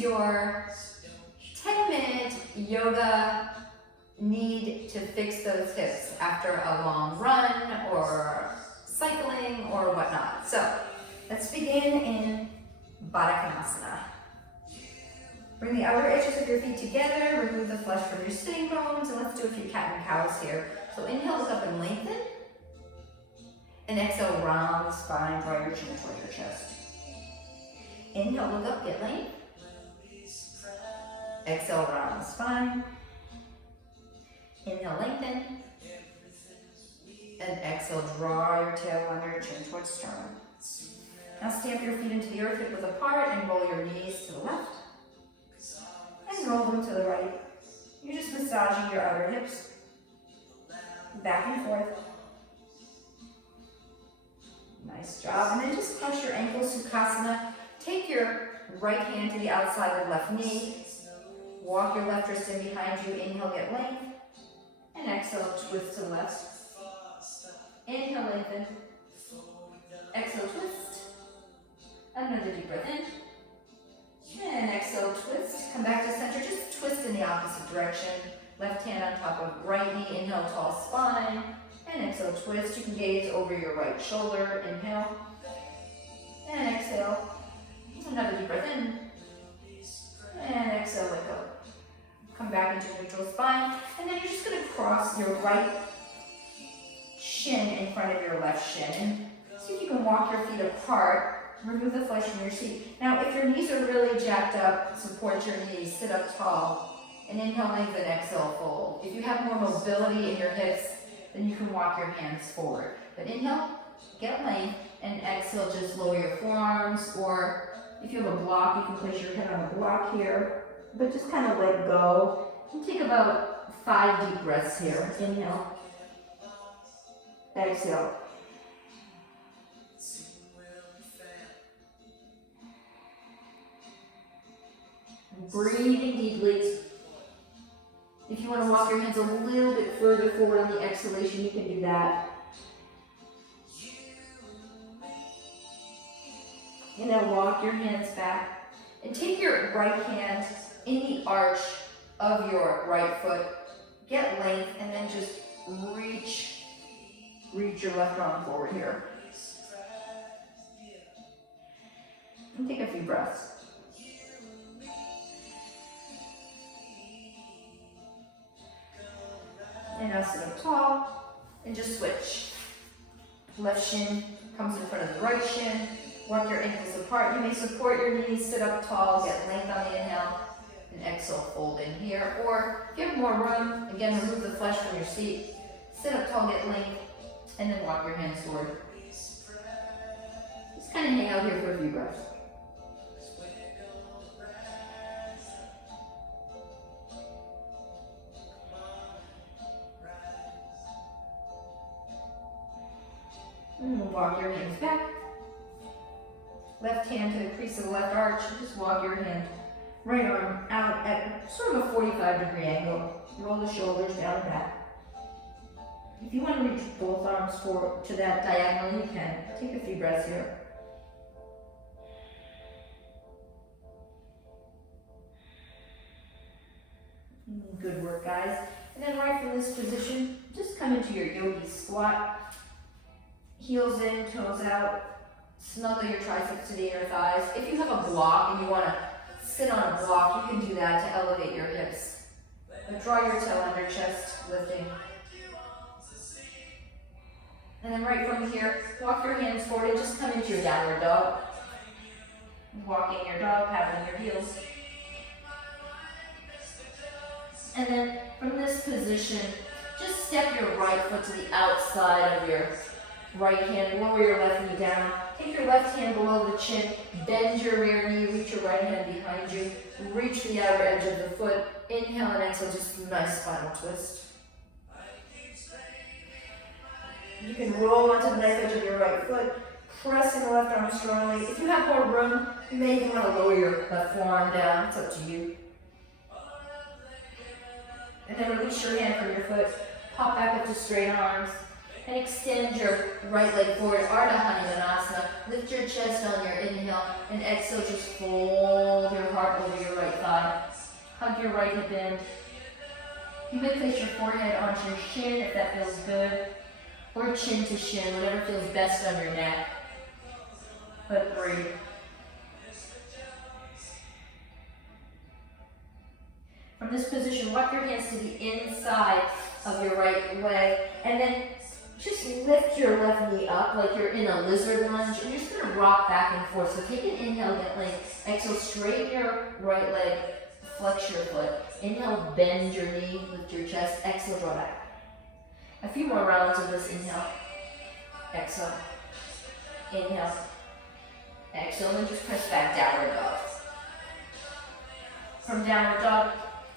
your 10-minute yoga need to fix those hips after a long run or cycling or whatnot. So let's begin in Baddha Konasana. Bring the outer edges of your feet together, remove the flesh from your sitting bones, and let's do a few cat and cows here. So inhale, look up and lengthen. And exhale, round the spine, draw your chin toward your chest. Inhale, look up, get length. Exhale, round the spine. Inhale, lengthen. And exhale, draw your tailbone, your chin towards sternum. Now stamp your feet into the earth, hip width apart, and roll your knees to the left. And roll them to the right. You're just massaging your outer hips. Back and forth. Nice job. And then just cross your ankles, Sukhasana. Take your right hand to the outside of the left knee. Walk your left wrist in behind you. Inhale, get length. And exhale, twist to the left. Inhale, lengthen. Exhale, twist. Another deep breath in. And exhale, twist. Come back to center. Just twist in the opposite direction. Left hand on top of right knee. Inhale, tall spine. And exhale, twist. You can gaze over your right shoulder. Inhale. And exhale. Another deep breath in. And exhale, let go. Come back into neutral spine. And then you're just going to cross your right shin in front of your left shin. See if you can walk your feet apart. Remove the flesh from your seat. Now, if your knees are really jacked up, support your knees. Sit up tall. And inhale, lengthen, exhale, fold. If you have more mobility in your hips, then you can walk your hands forward. But inhale, get length, and exhale, just lower your forearms. Or if you have a block, you can place your head on a block here. But just kind of let go. And take about 5 deep breaths here. Inhale. Exhale. Breathing deeply. If you want to walk your hands a little bit further forward on the exhalation, you can do that. And then walk your hands back. And take your right hand in the arch of your right foot. Get length and then just reach your left arm forward here. And take a few breaths. And now sit up tall and just switch. Left shin comes in front of the right shin. Walk your ankles apart. You may support your knees, sit up tall, get length on the inhale, and exhale, fold in here. Or if you have more room, again, remove the flesh from your seat. Sit up tall, get length, and then walk your hands forward. Just kind of hang out here for a few breaths. And walk your hands back. Left hand to the crease of the left arch. Just walk your hand, right arm out at sort of a 45-degree angle. Roll the shoulders down and back. If you want to reach both arms forward to that diagonal, you can. Take a few breaths here. Good work, guys. And then right from this position, just come into your yogi squat. Heels in, toes out. Snuggle your triceps to the inner thighs. If you have a block and you want to sit on a block, you can do that to elevate your hips. But draw your tail under chest, lifting. And then right from here, walk your hands forward and just come into your downward dog. Walking your dog, paddling your heels. And then from this position, just step your right foot to the outside of your right hand, lower your left knee down. Take your left hand below the chin, bend your rear knee, reach your right hand behind you, reach the outer edge of the foot. Inhale and exhale, just a nice spinal twist. You can roll onto the knife edge of your right foot, pressing the left arm strongly. If you have more room, you may even want to lower your left forearm down. It's up to you. And then release your hand from your foot. Pop back up to straight arms. And extend your right leg forward, Ardha Hanumanasana. Lift your chest on your inhale, and exhale, just fold your heart over your right thigh. Hug your right hip in. You may place your forehead onto your shin if that feels good, or chin to shin, whatever feels best on your neck. But breathe. From this position, walk your hands to the inside of your right leg, and then just lift your left knee up like you're in a lizard lunge, and you're just going to rock back and forth. So take an inhale, get length. Exhale, straighten your right leg, flex your foot. Inhale, bend your knee, lift your chest. Exhale, draw back. A few more rounds of this. Inhale, exhale, inhale, exhale, and just press back, downward dog. From downward dog,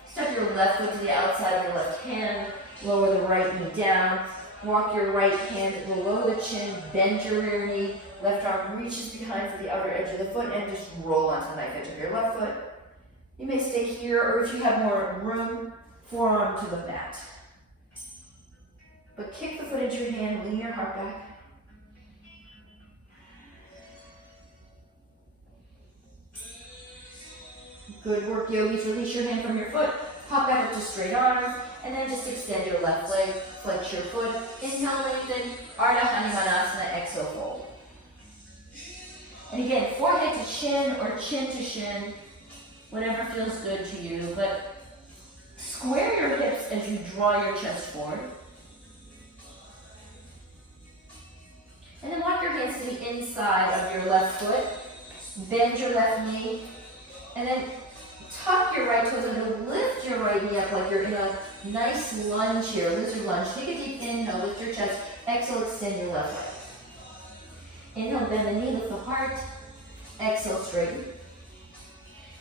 step your left foot to the outside of your left hand, lower the right knee down. Walk your right hand below the chin, bend your rear knee, left arm reaches behind for the outer edge of the foot, and just roll onto the knife edge of your left foot. You may stay here, or if you have more room, forearm to the mat. But kick the foot into your hand, lean your heart back. Good work, yogis. Release your hand from your foot, hop back up to straight arms, and then just extend your left leg, flex your foot. Inhale, lengthen, Ardha Hanumanasana, exhale, fold. And again, forehead to chin or chin to shin, whatever feels good to you, but square your hips as you draw your chest forward. And then walk your hands to the inside of your left foot, bend your left knee, and then tuck your right toes and lift your right knee up like you're in a nice lunge here, lizard lunge. Take a deep inhale, lift your chest. Exhale, extend your left leg. Inhale, bend the knee, lift the heart. Exhale, straighten.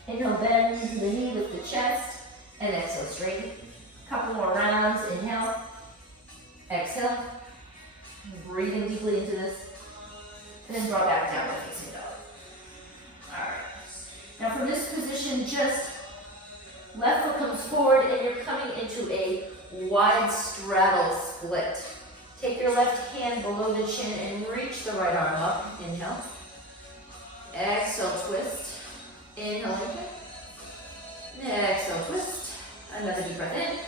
Inhale, bend the knee, lift the chest. And exhale, straighten. Couple more rounds. Inhale. Exhale. Breathing deeply into this. And then draw back down, facing dog. Alright. Now from this position, just left foot comes forward and you're coming into a wide straddle split. Take your left hand below the chin and reach the right arm up. Inhale. Exhale, twist. Inhale, lengthen. Exhale, twist. Another deep breath in.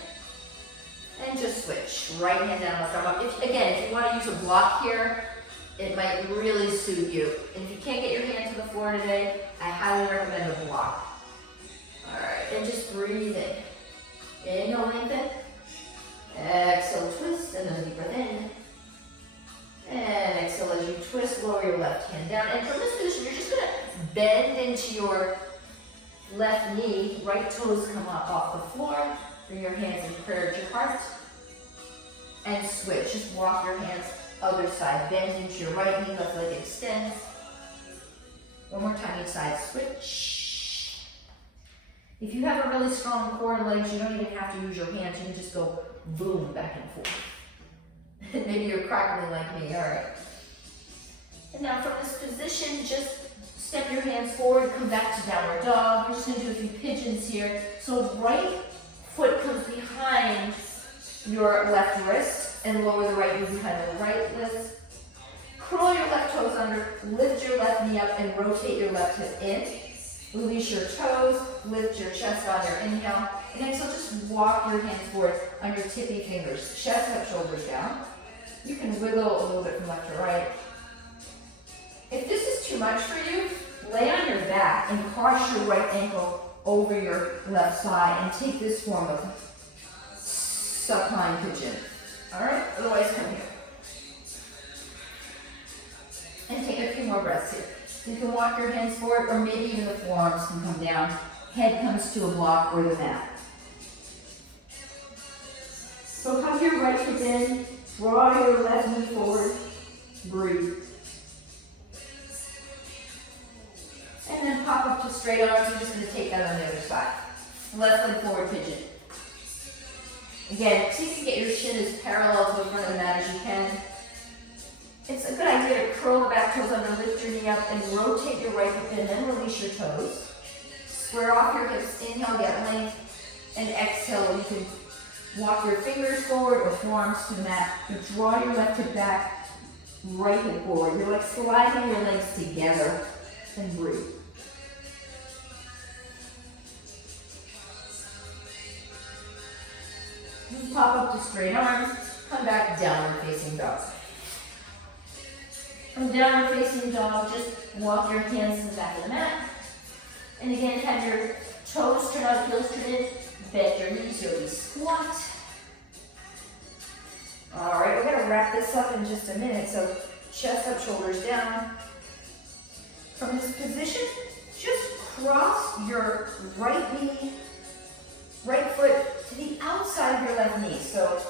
And just switch. Right hand down, left arm up. If you want to use a block here, it might really suit you. And if you can't get your hand to the floor today, I highly recommend a block. Alright, and just breathe in. Inhale, lengthen. Exhale, twist, and then deep breath in. And exhale as you twist, lower your left hand down. And from this position, you're just going to bend into your left knee. Right toes come up off the floor. Bring your hands in prayer at your heart. And switch. Just walk your hands other side. Bend into your right knee, left leg extends. One more time each side. Switch. If you have a really strong core and legs, you don't even have to use your hands. You can just go boom back and forth. Maybe you're crackling like me. All right. And now from this position, just step your hands forward, come back to downward dog. We're just going to do a few pigeons here. So right foot comes behind your left wrist and lower the right knee behind the right wrist. Curl your left toes under, lift your left knee up and rotate your left hip in. Release your toes, lift your chest on your inhale. And exhale, just walk your hands forward on your tippy fingers. Chest up, shoulders down. You can wiggle a little bit from left to right. If this is too much for you, lay on your back and cross your right ankle over your left side and take this form of supine pigeon. Alright? Otherwise, come here. And take a few more breaths here. You can walk your hands forward, or maybe even the forearms can come down. Head comes to a block or the mat. So hug your right hip in, draw your left knee forward, breathe. And then pop up to straight arms. You're just going to take that on the other side. Left leg forward pigeon. Again, see if you can get your shin as parallel to the front of the mat as you can. It's a good idea to curl the back toes under, lift your knee up, and rotate your right hip in, then release your toes. Square off your hips, inhale, get length, and exhale. You can Walk your fingers forward or forearms to the mat. You draw your left hip back, right hip forward. You're like sliding your legs together and breathe. And pop up to straight arms, come back, downward facing dog. From downward facing dog, just walk your hands to the back of the mat. And again, have your toes turn out, heels turn in, bend your knees, you'll squat. All right, we're gonna wrap this up in just a minute. So chest up, shoulders down. From this position, just cross your right knee, right foot to the outside of your left knee. So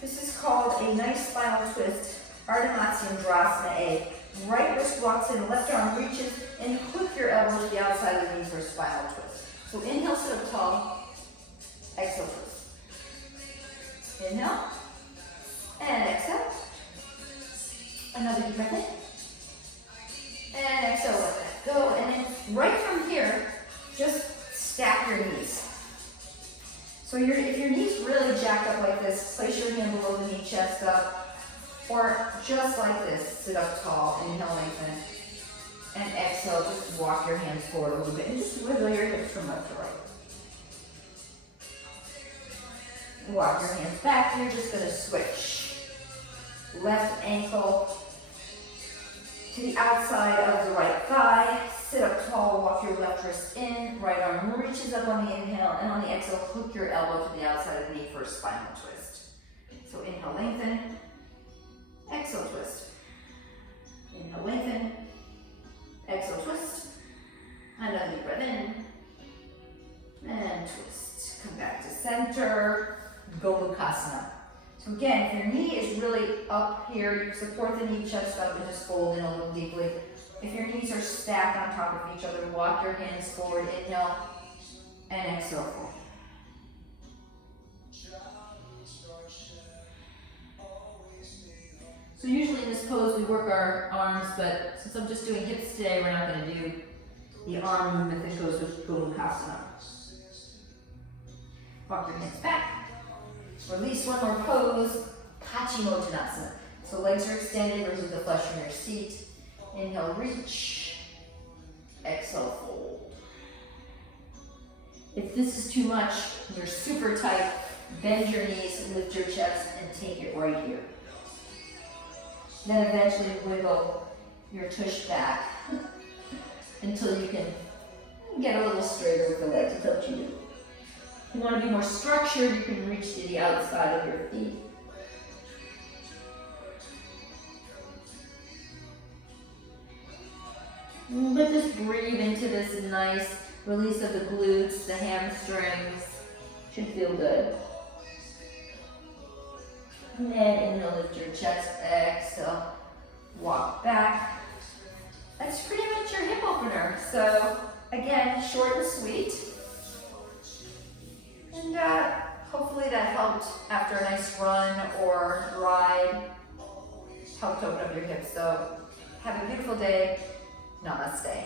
this is called a nice spinal twist, Ardha Matsyendrasana A. Right wrist walks in, left arm reaches, and hook your elbow to the outside of the knee for a spinal twist. So inhale, sit up tall, exhale, twist. Inhale, and exhale. Another deep breath in. And exhale, let that go. And then right from here, just stack your knees. So if your knees really jacked up like this, place your hand below the knee, chest up. Or just like this, sit up tall, inhale, lengthen. And exhale, just walk your hands forward a little bit. And just wiggle your hips from left to right. Walk your hands back. You're just gonna switch. Left ankle to the outside of the right thigh. Sit up tall, walk your left wrist in. Right arm reaches up on the inhale, and on the exhale, hook your elbow to the outside of the knee for a spinal twist. So inhale, lengthen. Exhale, twist. Inhale, lengthen. Exhale, twist. Another deep breath in. And twist. Come back to center. Gomukhasana. So again, if your knee is really up here, you support the knee, chest up, and just fold in a little deeply. If your knees are stacked on top of each other, walk your hands forward. Inhale and exhale, fold. So usually in this pose we work our arms, but since I'm just doing hips today, we're not going to do the arm movement that goes with Gomukhasana. Walk your hands back. Release one more pose, Paschimottanasana. So legs are extended, remove the flesh from your seat. Inhale, reach. Exhale, fold. If this is too much, you're super tight, bend your knees, lift your chest, and take it right here. Then eventually wiggle your tush back until you can get a little straighter with the legs. It's up to you. If you want to be more structured, you can reach to the outside of your feet. But just breathe into this nice release of the glutes, the hamstrings. Should feel good. And then inhale, lift your chest, exhale, walk back. That's pretty much your hip opener. So again, short and sweet. And hopefully that helped after a nice run or ride. Helped open up your hips. So have a beautiful day. Namaste.